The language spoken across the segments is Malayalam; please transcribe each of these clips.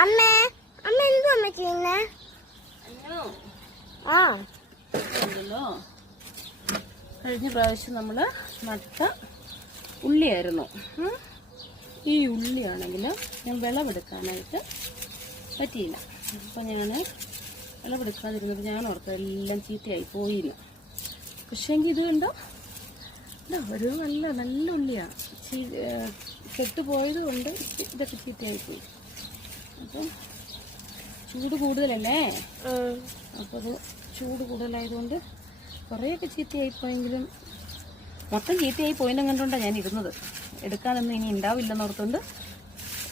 അമ്മേ അമ്മ എന്തോ അമ്മ ചെയ്യുന്നേ? ആ ഉണ്ടല്ലോ, കഴിഞ്ഞ പ്രാവശ്യം നമ്മൾ നട്ട ഉള്ളിയായിരുന്നു. ഈ ഉള്ളിയാണെങ്കിൽ ഞാൻ വിളവെടുക്കാനായിട്ട് പറ്റിയില്ല. അപ്പം ഞാൻ വിളവെടുക്കാതിരുന്നത് ഞാൻ ഓർത്ത് എല്ലാം ചീത്തയായി പോയില്ല. പക്ഷേങ്കിൽ ഇത് കണ്ടോ, ഒരു നല്ല നല്ല ഉള്ളിയാണ്. കെട്ടുപോയത് കൊണ്ട് ഇതൊക്കെ ചീത്തയായിപ്പോയി. അപ്പം ചൂട് കൂടുതലല്ലേ, അപ്പോൾ അത് ചൂട് കൂടുതലായതുകൊണ്ട് കുറേയൊക്കെ ചീത്തയായിപ്പോയെങ്കിലും മൊത്തം ചീത്തയായി പോയിന്നും കണ്ടുകൊണ്ടാണ് ഞാൻ ഇരുന്നത്. എടുക്കാനൊന്നും ഇനി ഉണ്ടാവില്ലെന്നോർത്തുകൊണ്ട്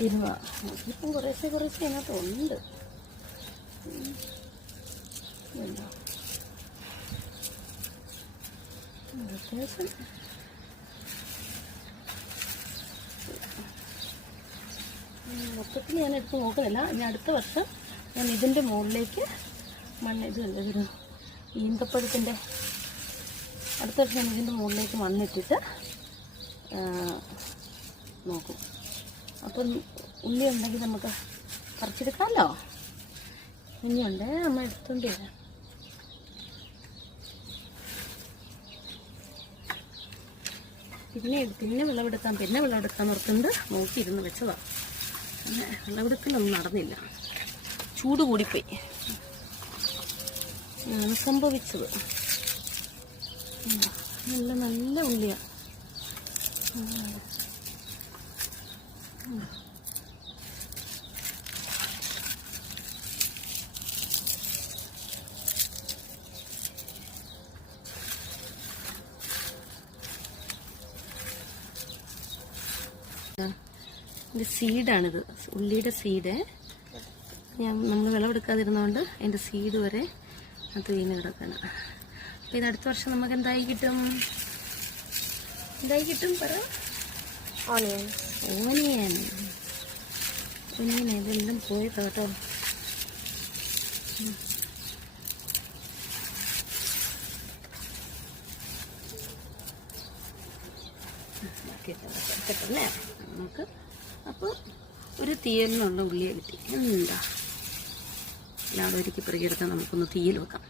ഇരുന്നതാണ്. ഇപ്പം കുറേശ്ശെ അതിനകത്ത് ഉണ്ട്. അത്യാവശ്യം മൊത്തത്തിൽ ഞാൻ എടുത്ത് നോക്കുന്നില്ല. ഇനി അടുത്ത വർഷം ഞാൻ ഇതിൻ്റെ മുകളിലേക്ക് ഇതൊരു ഈന്തപ്പഴത്തിൻ്റെ അടുത്ത വർഷം ഞാൻ ഇതിൻ്റെ മുകളിലേക്ക് മണ്ണിട്ടിട്ട് നോക്കും. അപ്പം ഉള്ളി ഉണ്ടെങ്കിൽ നമുക്ക് പറിച്ചെടുക്കാമല്ലോ. ഇനിയുണ്ട്, നമ്മൾ എടുത്തോണ്ട് വരാം. പിന്നെ വിളവെടുക്കാൻ ഓർത്തുകൊണ്ട് നോക്കിയിരുന്ന് വെച്ചതാണ്. പിന്നെ വിളവെടുക്കലൊന്നും നടന്നില്ല, ചൂട് കൂടിപ്പോയി. ആണ് സംഭവിച്ചത്. നല്ല നല്ല ഉള്ളിയാണ്. ഇത് സീഡാണിത്, ഉള്ളിയുടെ സീഡ്. നമ്മൾ വിളവെടുക്കാതിരുന്നതുകൊണ്ട് അതിൻ്റെ സീഡ് വരെ അത് വീണ് കിടക്കണം. അപ്പം ഇത് അടുത്ത വർഷം നമുക്ക് എന്തായി കിട്ടും പറ? ഓനിയൻ ഇതെല്ലാം പോയി കേട്ടോ. കിട്ടല്ലേ നമുക്ക്. അപ്പോൾ ഒരു തീയലിനുള്ള ഉള്ളിയെ കിട്ടി. എന്താ എല്ലാവരും ഒരിക്കൽ പിറകിയെടുത്താൽ നമുക്കൊന്ന് തീയിൽ വെക്കാം.